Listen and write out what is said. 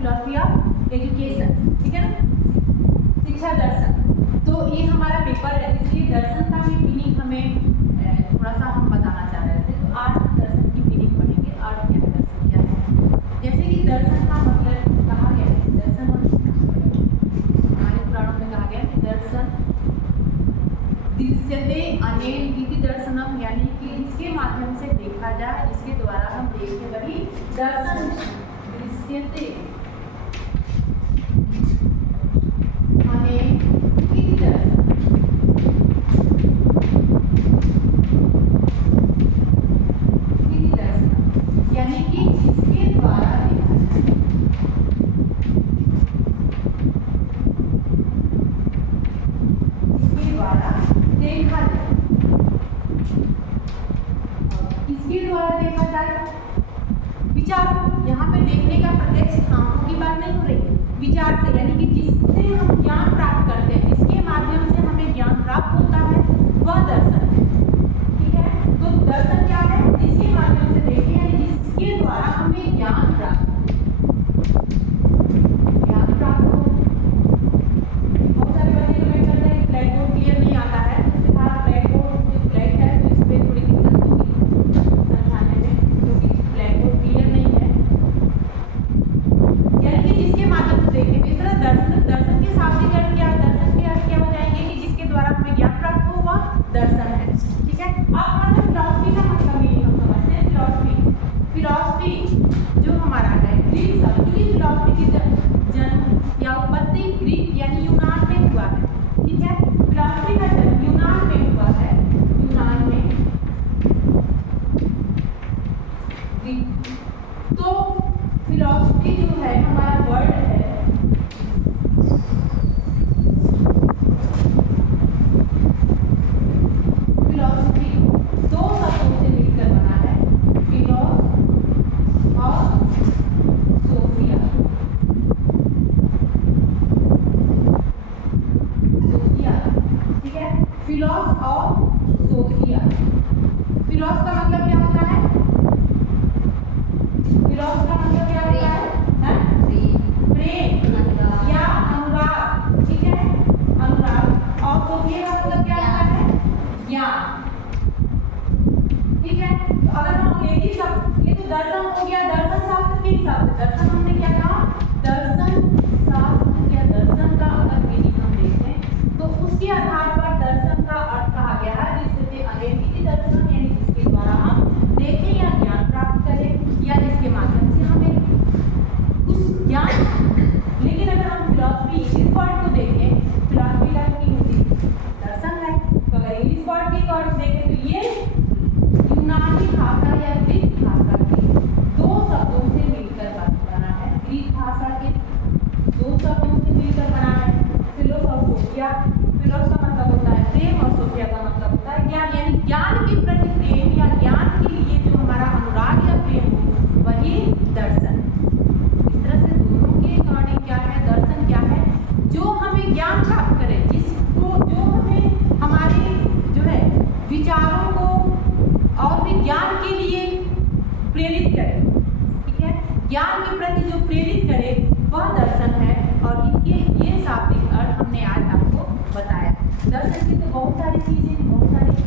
Philosophy of education, ठीक है ना, शिक्षा दर्शन। तो ये हमारा पेपर है, इसलिए दर्शन का भी मीनिंग हमें थोड़ा सा हम बताना चाह रहे थे। तो आज हम दर्शन की मीनिंग पढ़ेंगे। आज क्या है दर्शन, क्या है, जैसे कि दर्शन का मतलब कहा गया है, दर्शन हमारे पुराणों में कहा गया है कि दर्शन दृश्यते अनेन इति दर्शनम, यानी कि इसके माध्यम से देखा जाए, इसके द्वारा हम देखें वही दर्शन। दृश्यते अनेन इति दर्शनम, इति दर्शनम, यानी कि इसके द्वारा देखा जाए, इसके द्वारा देखा जाए, इसके द्वारा देखा जाए। विचार, यहाँ पे देखने का प्रत्यक्ष आंखों की बात नहीं हो रही, विचार से, यानी कि जिससे हम ज्ञान प्राप्त करते हैं, जिसके माध्यम से हमें ज्ञान प्राप्त होता है, वह दर्शन है, ठीक है। तो दर्शन क्या है, जिसके माध्यम से देखें, यानी जिसके द्वारा हमें ज्ञान प्राप्त हो। बहुत सारे बच्चे कमेंट करते हैं ब्लैक बोर्ड क्लियर नहीं आता है, तो फिलहाल ब्लैक बोर्ड जो ब्लैक है तो इस पर थोड़ी दिक्कत होगी समझाने में, क्योंकि ब्लैक बोर्ड क्लियर नहीं है। यानी कि जिसके माध्यम से देखें, इस तरह दर्शन, दर्शन के शाब्दिक अर्थ क्या, दर्शन के अर्थ क्या हो जाएंगे कि जिसके द्वारा हमें ज्ञान प्राप्त हो, वह दर्शन है, ठीक है। अब हमारा फिलॉसफी का मतलब मीनिंग हम समझते हैं। फिलॉसफी, फिलॉसफी जो हमारा है ग्रीक शब्द, क्योंकि फिलॉसफी की जन्म या उत्पत्ति ग्रीक यानी यूनान में हुआ है, ठीक है। फिलॉसफी का जन्म यूनान में हुआ है, यूनान में ग्रीक। तो फिलॉसफी जो है हमारा वर्ड है, फिलॉसफी दो शब्दों से मिलकर बना है, फिलोस और सोफिया, सोफिया, ठीक है। फिलोस और सोफिया, फिलोस का मतलब क्या होता है, फिलोस का मतलब क्या होता है, प्रेम या अनुराग, ठीक है, अनुराग। और सोफिया का मतलब क्या होता है, ज्ञान, ठीक है। तो अगर हम एक ही शब्द, ये तो दर्शन हो गया, दर्शन शास्त्र के हिसाब से, दर्शन हमने क्या कहा, दर्शन शास्त्र या दर्शन का अगर मीनिंग हम देखें तो उसके आधार पर दर्शन का अर्थ कहा गया है जिससे अनेक दर्शन, यानी जिसके द्वारा हम देखें या ज्ञान प्राप्त करें, या जिसके माध्यम से हमें कुछ ज्ञान। लेकिन अगर हम फिलॉसफी इंग्लिश वर्ड को देखें, फिलॉसफी का हिंदी दर्शन है, तो अगर इंग्लिश वर्ड की अर्थ देखें तो ये यूनानी भाषा या ग्रीक भाषा के दो शब्दों से मिलकर बना है, ग्रीक भाषा के दो शब्दों से मिलकर बना है, फिलोस और सोफिया। फिलोस का मतलब होता है प्रेम और सोफिया का मतलब होता है ज्ञान, यानी ज्ञान के प्रति प्रेम या ज्ञान के लिए जो हमारा अनुराग या प्रेम हो, वही दर्शन। इस तरह से दोनों के अकॉर्डिंग क्या है, दर्शन क्या है, जो हमें ज्ञान प्राप्त करे, जिसको जो हमें हमारे जो है विचारों को और भी ज्ञान के लिए प्रेरित करे, ठीक है, ज्ञान के प्रति जो प्रेरित करे वह दर्शन है। और इनके ये शाब्दिक अर्थ हमने आज आपको बताया। दर्शन की तो बहुत सारी चीजें, बहुत सारी